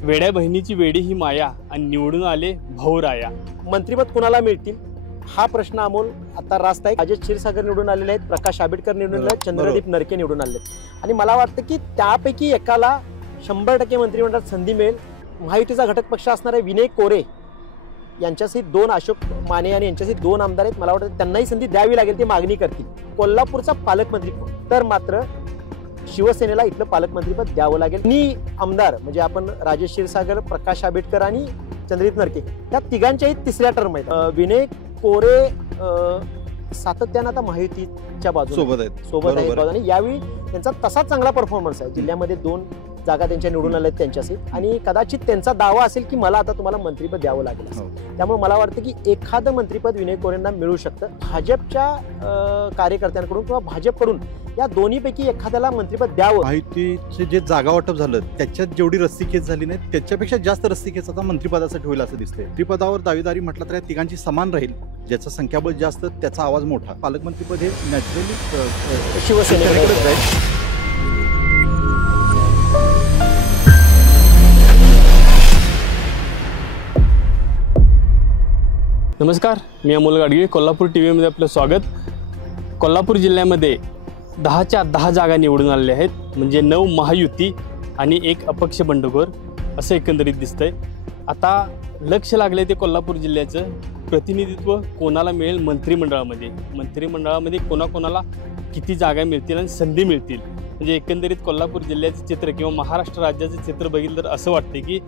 वेड्या बहिणीची वेडी ही माया आणि निवडून आले भाऊराया। मंत्रिपद कुणाला मिळतील हा प्रश्न अमोल आता रास्त आहे। राजेश क्षीरसागर निवडून आलेले आहेत, प्रकाश आंबेडकर निवडून आले, चंद्रदीप नरके निवडून आले आणि मला वाटतं की त्यापैकी एकाला 100% मंत्रिमंडळात संधी मिळेल। महायुतीचा घटक पक्ष असणारे विनय कोरे यांच्यासहित 2 अशोक माने आणि यांच्यासहित 2 आमदार आहेत, मला वाटतं त्यांनाही संधी द्यावी लागेल, ते मागणी करतील। कोल्हापूरचा पालकमंत्री तर मात्र शिवसेनेला इथलं पालकमंत्रीपद द्यावं लागेल। मी आमदार म्हणजे आपण राजेश क्षीरसागर, प्रकाश आंबेडकर आणि चंद्रदीप नरके या तिघांच्याही तिसऱ्या टर्म आहेत। विनय कोरे सातत्यानं आता महायुतीच्या बाजूने सोबत आहेत आणि यावेळी त्यांचा तसा चांगला परफॉर्मन्स आहे। जिल्ह्यामध्ये 2 जागा त्यांच्या निवडून आल्या त्यांच्यासहित आणि कदाचित त्यांचा दावा असेल की मला आता तुम्हाला मंत्रिपद द्यावं लागेल, त्यामुळे मला वाटतं की एखादं मंत्रिपद विनय कोरेंना मिळू शकतं। भाजपच्या कार्यकर्त्यांकडून किंवा भाजपकडून या दोन्हीपैकी एखाद्याला मंत्रिपद द्यावं। माहितीचे जे जागा वाटप झालं त्याच्यात जेवढी रस्सीखेच झाली नाही त्याच्यापेक्षा जास्त रस्सीखेच आता मंत्रिपदासाठी होईल असं दिसतंय। मंत्रिपदावर दावेदारी म्हटलं तर या तिघांची समान राहील, ज्याचं संख्याबळ जास्त त्याचा आवाज मोठा। पालकमंत्रीपद हे नॅचरली शिवसेनेकडेच आहे। नमस्कार, मी अमोल गाडगे, कोल्हापूर टीव्हीमध्ये आपलं स्वागत। कोल्हापूर जिल्ह्यामध्ये 10च्या 10 जागा निवडून आलेल्या आहेत, म्हणजे 9 महायुती आणि 1 अपक्ष बंडखोर असं एकंदरीत दिसतंय। आता लक्ष लागले ते कोल्हापूर जिल्ह्याचं प्रतिनिधित्व कोणाला मिळेल मंत्रिमंडळामध्ये कोणाकोणाला किती जागा मिळतील आणि संधी मिळतील। म्हणजे एकंदरीत कोल्हापूर जिल्ह्याचं चित्र किंवा महाराष्ट्र राज्याचं चित्र बघितलं तर असं वाटतं की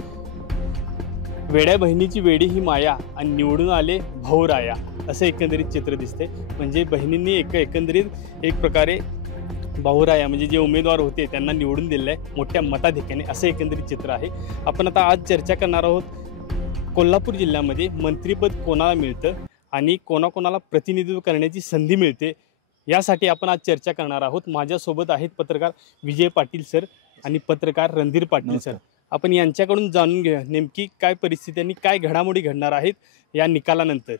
वेड्या बहिणीची वेडी ही माया आणि निवडून आले भाऊराया असं एकंदरीत चित्र दिसते। म्हणजे बहिणींनी एकंदरीत एक प्रकारे भाऊराया म्हणजे जे उमेदवार होते त्यांना निवडून दिलं आहे मोठ्या मताधिक्याने, असं एकंदरीत चित्र आहे। आपण आता आज चर्चा करणार आहोत कोल्हापूर जिल्ह्यामध्ये मंत्रिपद कोणाला मिळतं आणि कोणाकोणाला प्रतिनिधित्व करण्याची संधी मिळते, यासाठी आपण आज चर्चा करणार आहोत। माझ्यासोबत आहेत पत्रकार विजय पाटील सर आणि पत्रकार रणधीर पाटील सर। आपण यांच्याकडून जाणून घेऊया नेमकी काय परिस्थिती आणि काय घडामोडी घडणार आहेत या निकालानंतर।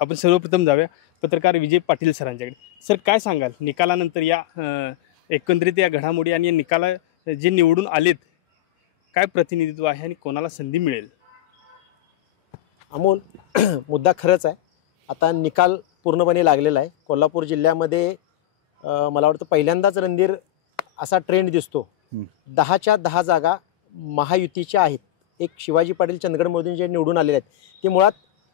आपण सर्वप्रथम जाऊया पत्रकार विजय पाटील सरांच्याकडे। सर, काय सांगाल निकालानंतर या एकंदरीत या घडामोडी आणि निकाला जे निवडून आलेत, काय प्रतिनिधित्व आहे आणि कोणाला संधी मिळेल? अमोल, मुद्दा खरंच आहे। आता निकाल पूर्णपणे लागलेला आहे। कोल्हापूर जिल्ह्यामध्ये मला वाटतं पहिल्यांदाच रणधीर असा ट्रेंड दिसतो, 10च्या 10 जागा महायुतीच्या आहेत। एक शिवाजी पाटील चंदगडमधून जे निवडून आलेले आहेत ते मुळात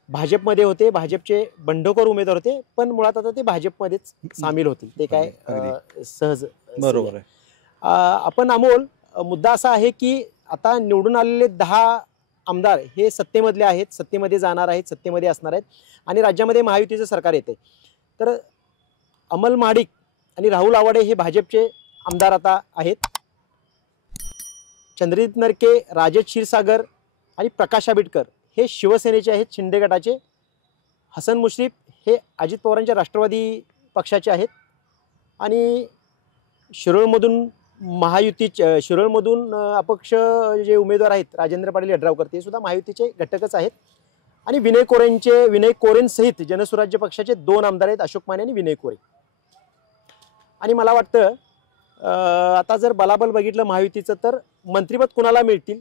भाजपमध्ये होते, भाजपचे बंडखोर उमेदवार होते, पण मुळात आता ते भाजपमध्येच सामील होतील, ते काय सहज बरोबर आहे। आपण अमोल, मुद्दा असा आहे की आता निवडून आलेले 10 आमदार हे सत्तेमधले आहेत, सत्तेमध्ये जाणार आहेत, सत्तेमध्ये असणार आहेत आणि राज्यामध्ये महायुतीचं सरकार येते। तर अमल महाडिक आणि राहुल आवाडे हे भाजपचे आमदार आता आहेत, चंद्रदीप नरके, राजेश क्षीरसागर आणि प्रकाश आंबेडकर हे शिवसेनेचे आहेत, शिंदे गटाचे। हसन मुश्रीफ हे अजित पवारांच्या राष्ट्रवादी पक्षाचे आहेत आणि शिरोळमधून शिरोळमधून अपक्ष जे उमेदवार आहेत राजेंद्र पाटील यड्रावकर ते सुद्धा महायुतीचे घटकच आहेत आणि विनय कोरेंसहित जनसुराज्य पक्षाचे 2 आमदार आहेत, अशोक माने आणि विनय कोरे। आणि मला वाटतं आता जर बलाबल बघितलं महायुतीचं तर मंत्रिपद कुणाला मिळतील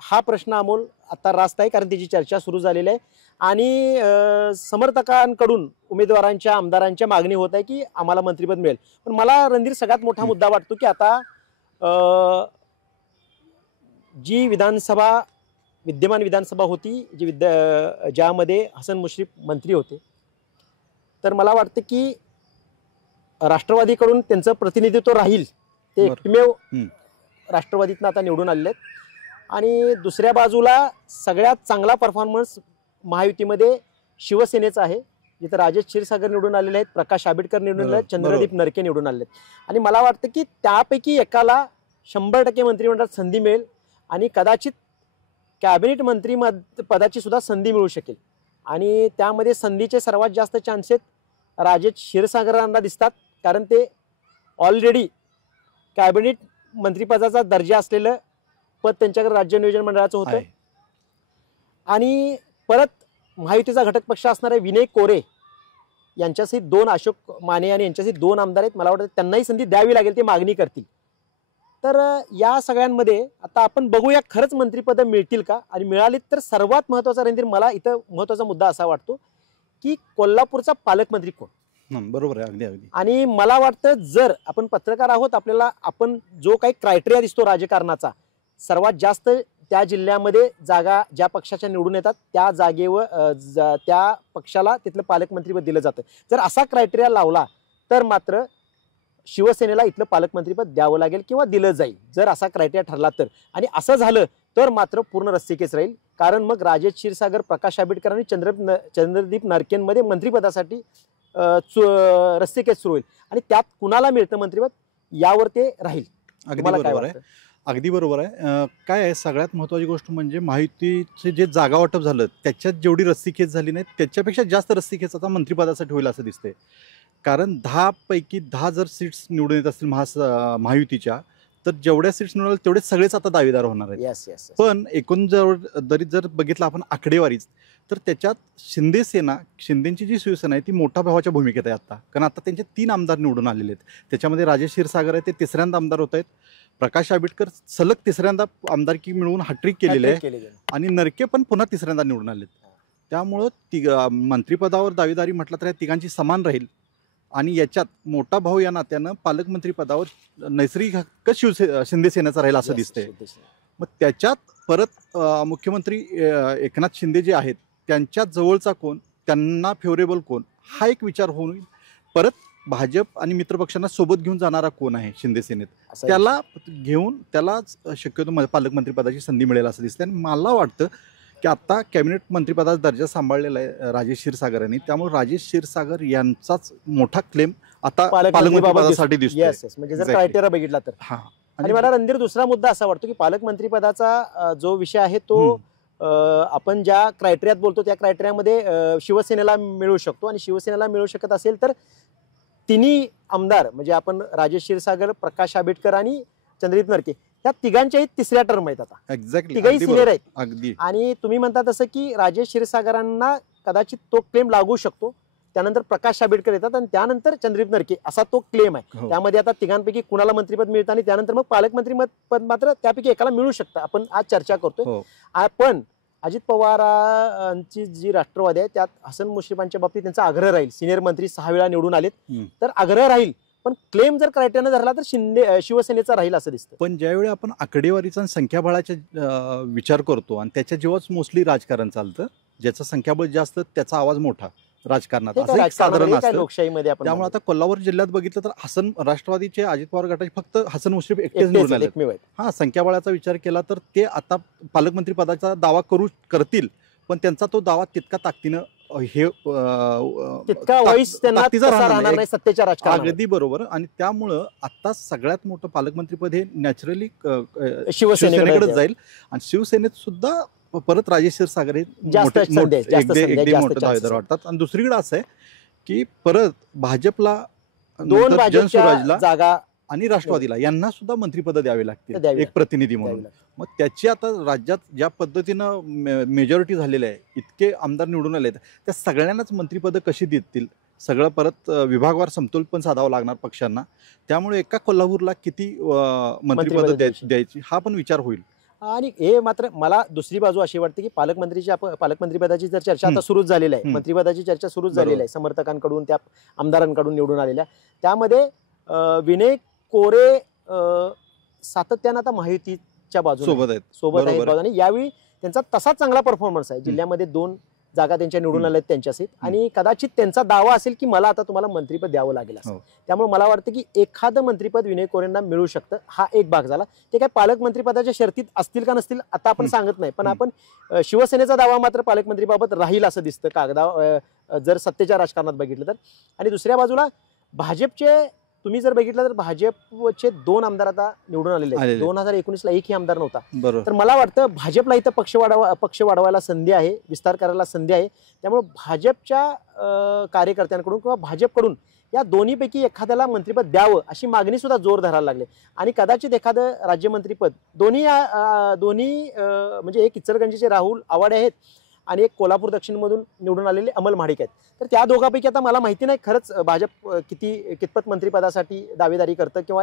हा प्रश्न अमोल आता रास्त आहे, कारण त्याची चर्चा सुरू झालेली आहे आणि समर्थकांकडून उमेदवारांच्या आमदारांच्या मागणी होत आहे की आम्हाला मंत्रिपद मिळेल। पण मला रणधीर सगळ्यात मोठा मुद्दा वाटतो की आता जी विद्यमान विधानसभा होती ज्यामध्ये हसन मुश्रीफ मंत्री होते, तर मला वाटतं की राष्ट्रवादीकडून त्यांचं प्रतिनिधित्व राहील, ते एकमेव राष्ट्रवादीतनं आता निवडून आलेले आहेत। आणि दुसऱ्या बाजूला सगळ्यात चांगला परफॉर्मन्स महायुतीमध्ये शिवसेनेचा आहे, जिथे राजेश क्षीरसागर निवडून आलेले आहेत, प्रकाश आंबेडकर निवडून आले आहेत, चंद्रदीप नरके निवडून आले आहेत आणि मला वाटतं की त्यापैकी एकाला 100% मंत्रिमंडळात संधी मिळेल आणि कदाचित कॅबिनेट मंत्री पदाची सुद्धा संधी मिळू शकेल आणि त्यामध्ये संधीचे सर्वात जास्त चान्सेस राजेश क्षीरसागरांना दिसतात, कारण ते ऑलरेडी कॅबिनेट मंत्रिपदाचा दर्जा असलेलं पद त्यांच्याकडे राज्य नियोजन मंडळाचं होतं आणि परत महायुतीचा घटक पक्ष असणारे विनय कोरे यांच्यासहित 2 अशोक माने आणि यांच्यासहित 2 आमदार आहेत, मला वाटतं त्यांनाही संधी द्यावी लागेल, ते मागणी करतील। तर या सगळ्यांमध्ये आता आपण बघूया खरंच मंत्रिपद मिळतील का, आणि मिळाली तर सर्वात महत्त्वाचा रणधीर मला इथं महत्त्वाचा मुद्दा असा वाटतो की कोल्हापूरचा पालकमंत्री कोण. बरोबर आहे, अगदी अगदी. आणि मला वाटतं जर आपण पत्रकार आहोत, आपल्याला आपण जो काही क्रायटेरिया दिसतो राजकारणाचा, सर्वात जास्त त्या जिल्ह्यामध्ये जागा ज्या पक्षाच्या निवडून येतात त्या जागेवर त्या पक्षाला तिथलं पालकमंत्रीपद दिलं जातं. जर असा क्रायटेरिया लावला तर मात्र शिवसेनेला इथलं पालकमंत्रीपद द्यावं लागेल किंवा दिलं जाईल, जर असा क्रायटेरिया ठरला तर. आणि असं झालं तर मात्र पूर्ण रस्सीकेस राहील, कारण मग राजेश क्षीरसागर, प्रकाश आंबेडकर आणि चंद्रदीप नरकेंमध्ये मंत्रिपदासाठी रस्सीकेस सुरू होईल. आणि त्यात कुणाला मिळतं मंत्रिपद यावर ते राहील. अगदी तुम्हाला काय बरोबर आहे, वाटतं? अगदी बरोबर आहे. काय आहे, सगळ्यात महत्त्वाची गोष्ट म्हणजे महायुतीचे जे जागा वाटप झालं त्याच्यात जेवढी रस्सीखेच झाली नाही त्याच्यापेक्षा जास्त रस्सीखेच आता मंत्रिपदासाठी होईल असं दिसतंय. कारण 10 पैकी 10 जर सीट्स निवडून येत असतील महायुतीच्या, तर जेवढ्या सीट्स निवडून तेवढे सगळेच आता दावेदार होणार आहेत. Yes yes. पण एकूण जर बघितलं आपण आकडेवारीच, तर त्याच्यात शिंदेची जी शिवसेना आहे ती मोठ्या भावाच्या भूमिकेत आहे आता. कारण आता त्यांचे 3 आमदार निवडून आलेले आहेत. त्याच्यामध्ये राजेश क्षीरसागर आहे, ते तिसऱ्यांदा आमदार होत आहेत. प्रकाश आंबेडकर सलग तिसऱ्यांदा आमदारकी मिळवून हॅट्रिक केलेले आहे, आणि नरके पण पुन्हा तिसऱ्यांदा निवडून आलेत. त्यामुळं मंत्रिपदावर दावेदारी म्हटलं तर या तिघांची समान राहील. आणि याच्यात मोठा भाऊ या नात्यानं पालकमंत्रीपदावर नैसर्गिक हक्क शिंदे सेनेचा राहील असं दिसतंय. मग त्याच्यात परत मुख्यमंत्री एकनाथ शिंदे जे आहेत त्यांच्या जवळचा कोण, त्यांना फेवरेबल कोण, हा एक विचार होऊन परत भाजप आणि मित्रपक्षांना सोबत घेऊन जाणारा कोण आहे शिंदे सेनेत, त्याला घेऊन त्याला शक्यतो पालकमंत्रीपदाची संधी मिळेल असं दिसतंय. आणि मला वाटतं की आता कॅबिनेट मंत्रिपदाचा दर्जा सांभाळलेला आहे राजेश क्षीरसागर यांनी, त्यामुळे राजेश क्षीरसागर यांचाच मोठा क्लेम आता पालकमंत्रीपदासाठी दिसतोय. म्हणजे जर क्रायटेरिया बघितला तर. हा. आणि मला रणधीर दुसरा मुद्दा असा वाटतो की पालकमंत्रीपदाचा जो विषय आहे तो आपण ज्या क्रायटेरियात बोलतो त्या क्रायटेरियामध्ये शिवसेनेला मिळू शकतो. आणि शिवसेनेला मिळू शकत असेल तर तिन्ही आमदार म्हणजे आपण राजेश क्षीरसागर, प्रकाश आंबेडकर आणि चंद्रदीप नरके या तिघांच्याही तिसऱ्या टर्म आहेत आता. एक्झॅक्टली, तिघही सिनियर आहेत. अगदी. आणि तुम्ही म्हणता तसं की राजेश क्षीरसागरांना कदाचित तो क्लेम लागू शकतो, त्यानंतर प्रकाश आंबेडकर येतात आणि त्यानंतर चंद्रदीप नरके असा तो क्लेम आहे. त्यामध्ये आता तिघांपैकी कुणाला मंत्रिपद मिळतं आणि त्यानंतर मग पालकमंत्री पद मात्र त्यापैकी एकाला मिळू शकतं. आपण आज चर्चा करतोय. पण अजित पवारांची जी राष्ट्रवादी आहे त्यात हसन मुश्रीफांच्या बाबतीत त्यांचा आग्रह राहील. सिनियर मंत्री 6 वेळा निवडून आलेत, तर आग्रह राहील. पण क्लेम जर क्रायटेरिया धरला तर शिवसेनेचा राहील असं दिसतं. पण ज्यावेळी आपण आकडेवारीचा आणि संख्याबळाचा विचार करतो आणि त्याच्या जेव्हाच मोस्टली राजकारण चालतं, ज्याचं संख्याबळ जास्त त्याचा आवाज मोठा राजकारणात असं साधारण असतं लोकशाहीमध्ये. त्यामुळे आता कोल्हापूर जिल्ह्यात बघितलं तर राष्ट्रवादीचे अजित पवार गटाचे फक्त हसन मुश्रीफ एकटेच निवडून आले. हा, संख्याबळाचा विचार केला तर ते आता पालकमंत्री पदाचा दावा करतील, पण त्यांचा तो दावा तितका ताकदीनं सत्तेच्या राजकारणात. अगदी बरोबर. आणि त्यामुळं आता सगळ्यात मोठं पालकमंत्रीपद हे नॅचरली शिवसेनेकडे जाईल. आणि शिवसेनेत सुद्धा परत राजेश क्षीरसागर हे जास्त मोठे दावेदार वाटतात. आणि दुसरीकडे असं आहे की परत भाजपला, जनसुराजला जागा आणि राष्ट्रवादीला यांना सुद्धा मंत्रिपद द्यावे लागतील एक प्रतिनिधी म्हणून. मग त्याची आता राज्यात ज्या पद्धतीनं मेजॉरिटी झालेली आहे, इतके आमदार निवडून आले, त्या सगळ्यांनाच मंत्रिपद कशी देतील, सगळं परत विभागवार समतोल पण साधावं लागणार पक्षांना. त्यामुळे एका कोल्हापूरला किती मंत्रिपद द्यायची हा पण विचार होईल. आणि हे मात्र मला दुसरी बाजू अशी वाटते की पालकमंत्रीपदाची जर चर्चा आता सुरूच झालेली आहे, मंत्रिपदाची चर्चा सुरूच झालेली आहे समर्थकांकडून, त्या आमदारांकडून निवडून आलेल्या, त्यामध्ये विनय कोरे सातत्यानं आता महायुतीच्या बाजूने सोबत आहेत. आणि यावेळी त्यांचा तसा चांगला परफॉर्मन्स आहे. जिल्ह्यामध्ये 2 जागा त्यांच्या निवडून आल्या त्यांच्या सीट, आणि कदाचित त्यांचा दावा असेल की मला आता तुम्हाला मंत्रिपद द्यावं लागेल असं. त्यामुळे मला वाटतं की एखादं मंत्रिपद विनय कोरेंना मिळू शकतं. हा एक भाग झाला. ते काय पालकमंत्रीपदाच्या शर्तीत असतील का नसतील आता आपण सांगत नाही, पण आपण शिवसेनेचा दावा मात्र पालकमंत्रीबाबत राहील असं दिसतं कागदा जर सत्तेच्या राजकारणात बघितलं तर. आणि दुसऱ्या बाजूला भाजपचे तुम्ही जर बघितलं तर भाजपचे 2 आमदार आता निवडून आलेले आहेत. 2019ला एकही आमदार नव्हता. तर मला वाटतं भाजपला इथं पक्ष वाढवायला संधी आहे, विस्तार करायला संधी आहे. त्यामुळे भाजपच्या कार्यकर्त्यांकडून किंवा भाजपकडून या दोन्हीपैकी एखाद्याला मंत्रिपद द्यावं अशी मागणी सुद्धा जोर धरायला लागले. आणि कदाचित एखादं राज्यमंत्रीपद दोन्ही म्हणजे एक इचलकरंजीचे राहुल आवाडे आहेत आणि एक कोल्हापूर दक्षिणमधून निवडून आलेले अमल महाडिक आहेत. तर त्या दोघांपैकी आता मला माहिती नाही खरंच भाजप कितपत मंत्रिपदासाठी दावेदारी करतं किंवा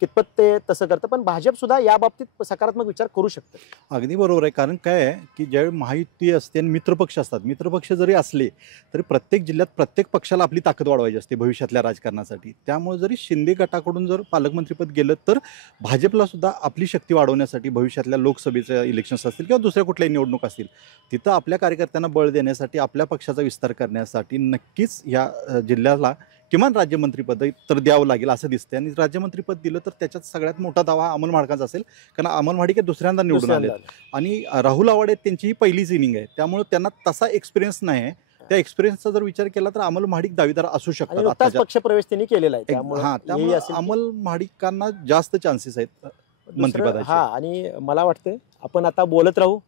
कितपत ते तसं करतं, पण भाजप सुद्धा या बाबतीत सकारात्मक विचार करू शकतं. अगदी बरोबर आहे. कारण काय आहे की ज्यावेळी महायुती असते आणि मित्रपक्ष असतात, मित्रपक्ष जरी असले तरी प्रत्येक जिल्ह्यात प्रत्येक पक्षाला आपली ताकद वाढवायची असते भविष्यातल्या राजकारणासाठी. त्यामुळे जरी शिंदे गटाकडून जर पालकमंत्रीपद गेलं तर भाजपला सुद्धा आपली शक्ती वाढवण्यासाठी भविष्यातल्या लोकसभेच्या इलेक्शन्स असतील किंवा दुसऱ्या कुठल्याही निवडणूक असतील, तिथं आपल्या कार्यकर्त्यांना बळ देण्यासाठी, आपल्या पक्षाचा विस्तार करण्यासाठी नक्कीच या जिल्ह्याला किमान राज्यमंत्रीपद तर द्यावं लागेल असं दिसतंय. आणि राज्यमंत्रीपद दिलं तर त्याच्यात सगळ्यात मोठा दावा हा अमोल माडकांचा असेल, कारण अमोल माडिक हे दुसऱ्यांदा निवडून आले आणि राहुल आवाडे त्यांची ही पहिलीच इनिंग आहे, त्यामुळे त्यांना तसा एक्सपिरियन्स नाही आहे. त्या एक्सपिरियन्सचा जर विचार केला तर अमोल महाडिक दावेदार असू शकतात. आताच पक्षप्रवेश त्यांनी केलेला आहे, त्यामुळे अमोल महाडिकांना जास्त चान्सेस आहेत मंत्रिपदाचे. आणि मला वाटतं आपण आता बोलत राहू,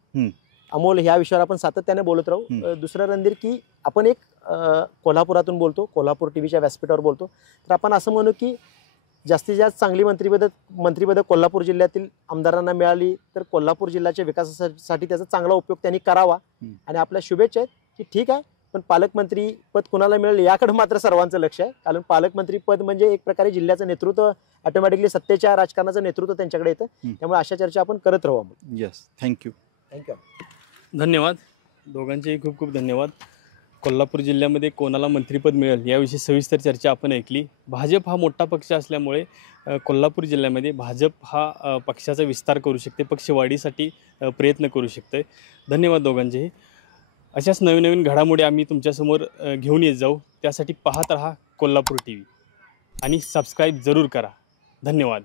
अमोल ह्या विषयावर आपण सातत्याने बोलत राहू. दुसरं रणधीर की आपण एक कोल्हापुरातून बोलतो, कोल्हापूर टीव्हीच्या व्यासपीठावर बोलतो, तर आपण असं म्हणू की जास्तीत जास्त चांगली मंत्रिपदं कोल्हापूर जिल्ह्यातील आमदारांना मिळाली तर कोल्हापूर जिल्ह्याच्या विकासासाठी त्याचा चांगला उपयोग त्यांनी करावा. आणि आपल्या शुभेच्छा आहेत की ठीक आहे, पण पालकमंत्री पद कुणाला मिळेल याकडे मात्र सर्वांचं लक्ष आहे. कारण पालकमंत्री पद म्हणजे एक प्रकारे जिल्ह्याचं नेतृत्व, ऑटोमॅटिकली सत्तेच्या राजकारणाचं नेतृत्व त्यांच्याकडे येतं. त्यामुळे अशा चर्चा आपण करत राहू. Yes, thank you. धन्यवाद दोघांचेही खूप खूप धन्यवाद. कोल्हापूर जिल्ह्यामध्ये कोणाला मंत्रिपद मिळेल याविषयी सविस्तर चर्चा आपण ऐकली. भाजप हा मोठा पक्ष असल्यामुळे कोल्हापूर जिल्ह्यामध्ये भाजप हा पक्षाचा विस्तार करू शकते, पक्षवाढीसाठी प्रयत्न करू शकते. धन्यवाद दोघांचेही. अशाच नवीन नवीन घडामोडी आम्ही तुमच्यासमोर घेऊन येत जाऊ. त्यासाठी पाहत राहा कोल्हापूर टीव्ही आणि सबस्क्राईब जरूर करा. धन्यवाद.